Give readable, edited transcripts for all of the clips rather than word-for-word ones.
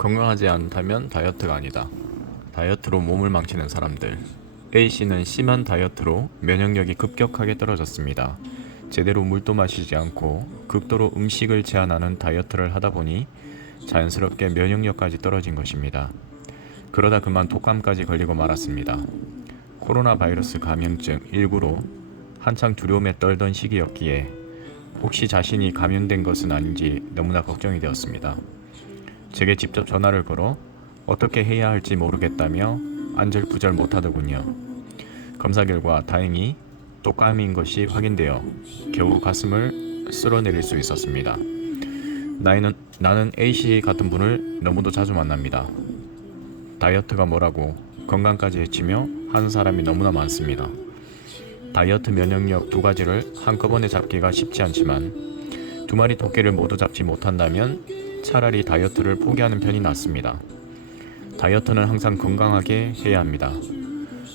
건강하지 않다면 다이어트가 아니다. 다이어트로 몸을 망치는 사람들. A씨는 심한 다이어트로 면역력이 급격하게 떨어졌습니다. 제대로 물도 마시지 않고 극도로 음식을 제한하는 다이어트를 하다 보니 자연스럽게 면역력까지 떨어진 것입니다. 그러다 그만 독감까지 걸리고 말았습니다. 코로나 바이러스 감염증 19로 한창 두려움에 떨던 시기였기에 혹시 자신이 감염된 것은 아닌지 너무나 걱정이 되었습니다. 제게 직접 전화를 걸어 어떻게 해야 할지 모르겠다며 안절부절 못하더군요. 검사 결과 다행히 독감인 것이 확인되어 겨우 가슴을 쓸어내릴 수 있었습니다. 나는 A씨 같은 분을 너무도 자주 만납니다. 다이어트가 뭐라고 건강까지 해치며 하는 사람이 너무나 많습니다. 다이어트 면역력 두 가지를 한꺼번에 잡기가 쉽지 않지만 두 마리 토끼를 모두 잡지 못한다면 차라리 다이어트를 포기하는 편이 낫습니다. 다이어트는 항상 건강하게 해야 합니다.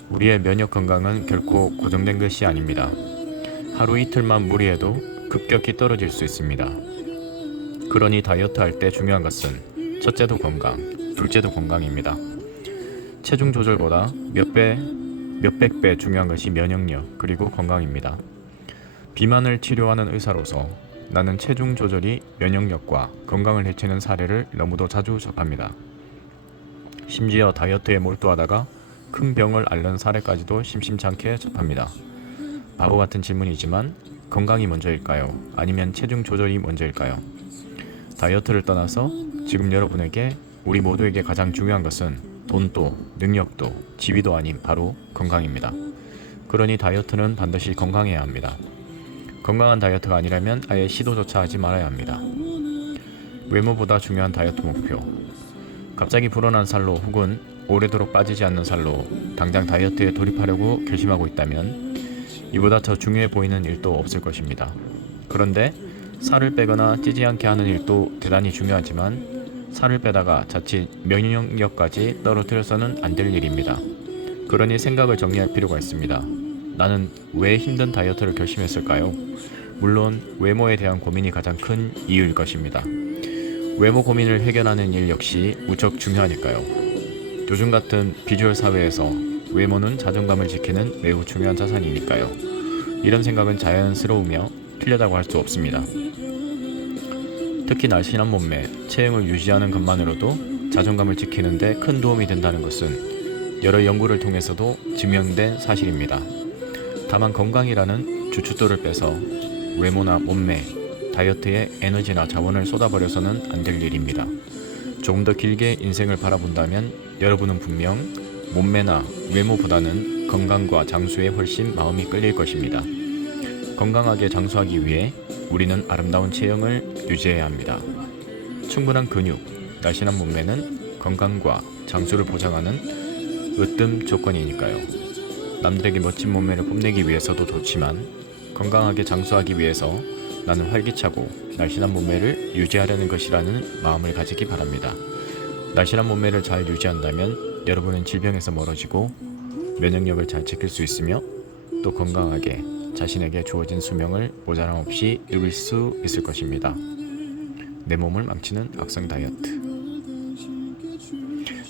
우리의 면역 건강은 결코 고정된 것이 아닙니다. 하루 이틀만 무리해도 급격히 떨어질 수 있습니다. 그러니 다이어트 할 때 중요한 것은 첫째도 건강, 둘째도 건강입니다. 체중 조절보다 몇백 배 중요한 것이 면역력 그리고 건강입니다. 비만을 치료하는 의사로서 나는 체중 조절이 면역력과 건강을 해치는 사례를 너무도 자주 접합니다. 심지어 다이어트에 몰두하다가 큰 병을 앓는 사례까지도 심심찮게 접합니다. 바보 같은 질문이지만 건강이 먼저일까요? 아니면 체중 조절이 먼저일까요? 다이어트를 떠나서 지금 여러분에게 우리 모두에게 가장 중요한 것은 돈도 능력도 지위도 아닌 바로 건강입니다. 그러니 다이어트는 반드시 건강해야 합니다. 건강한 다이어트가 아니라면 아예 시도조차 하지 말아야 합니다. 외모보다 중요한 다이어트 목표. 갑자기 불어난 살로 혹은 오래도록 빠지지 않는 살로 당장 다이어트에 돌입하려고 결심하고 있다면 이보다 더 중요해 보이는 일도 없을 것입니다. 그런데 살을 빼거나 찌지 않게 하는 일도 대단히 중요하지만 살을 빼다가 자칫 면역력까지 떨어뜨려서는 안 될 일입니다. 그러니 생각을 정리할 필요가 있습니다. 나는 왜 힘든 다이어트를 결심했을까요? 물론 외모에 대한 고민이 가장 큰 이유일 것입니다. 외모 고민을 해결하는 일 역시 무척 중요하니까요. 요즘 같은 비주얼 사회에서 외모는 자존감을 지키는 매우 중요한 자산이니까요. 이런 생각은 자연스러우며 틀리다고 할 수 없습니다. 특히 날씬한 몸매, 체형을 유지하는 것만으로도 자존감을 지키는 데 큰 도움이 된다는 것은 여러 연구를 통해서도 증명된 사실입니다. 다만 건강이라는 주춧돌을 빼서 외모나 몸매, 다이어트에 에너지나 자원을 쏟아버려서는 안 될 일입니다. 조금 더 길게 인생을 바라본다면 여러분은 분명 몸매나 외모보다는 건강과 장수에 훨씬 마음이 끌릴 것입니다. 건강하게 장수하기 위해 우리는 아름다운 체형을 유지해야 합니다. 충분한 근육, 날씬한 몸매는 건강과 장수를 보장하는 으뜸 조건이니까요. 남들에게 멋진 몸매를 뽐내기 위해서도 좋지만 건강하게 장수하기 위해서 나는 활기차고 날씬한 몸매를 유지하려는 것이라는 마음을 가지기 바랍니다. 날씬한 몸매를 잘 유지한다면 여러분은 질병에서 멀어지고 면역력을 잘 지킬 수 있으며 또 건강하게 자신에게 주어진 수명을 모자람 없이 누릴 수 있을 것입니다. 내 몸을 망치는 악성 다이어트.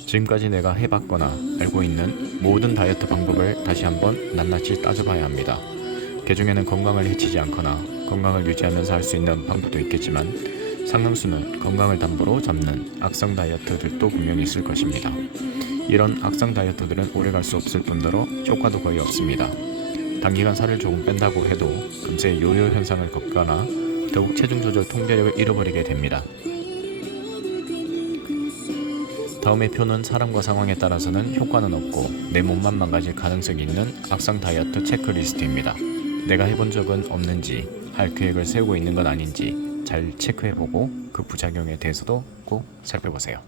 지금까지 내가 해봤거나 알고 있는 모든 다이어트 방법을 다시 한번 낱낱이 따져봐야 합니다. 그 중에는 건강을 해치지 않거나 건강을 유지하면서 할 수 있는 방법도 있겠지만 상당수는 건강을 담보로 잡는 악성 다이어트들도 분명히 있을 것입니다. 이런 악성 다이어트들은 오래갈 수 없을 뿐더러 효과도 거의 없습니다. 단기간 살을 조금 뺀다고 해도 금세 요요 현상을 겪거나 더욱 체중 조절 통제력을 잃어버리게 됩니다. 다음의 표는 사람과 상황에 따라서는 효과는 없고 내 몸만 망가질 가능성이 있는 악성 다이어트 체크리스트입니다. 내가 해본 적은 없는지 할 계획을 세우고 있는 건 아닌지 잘 체크해보고 그 부작용에 대해서도 꼭 살펴보세요.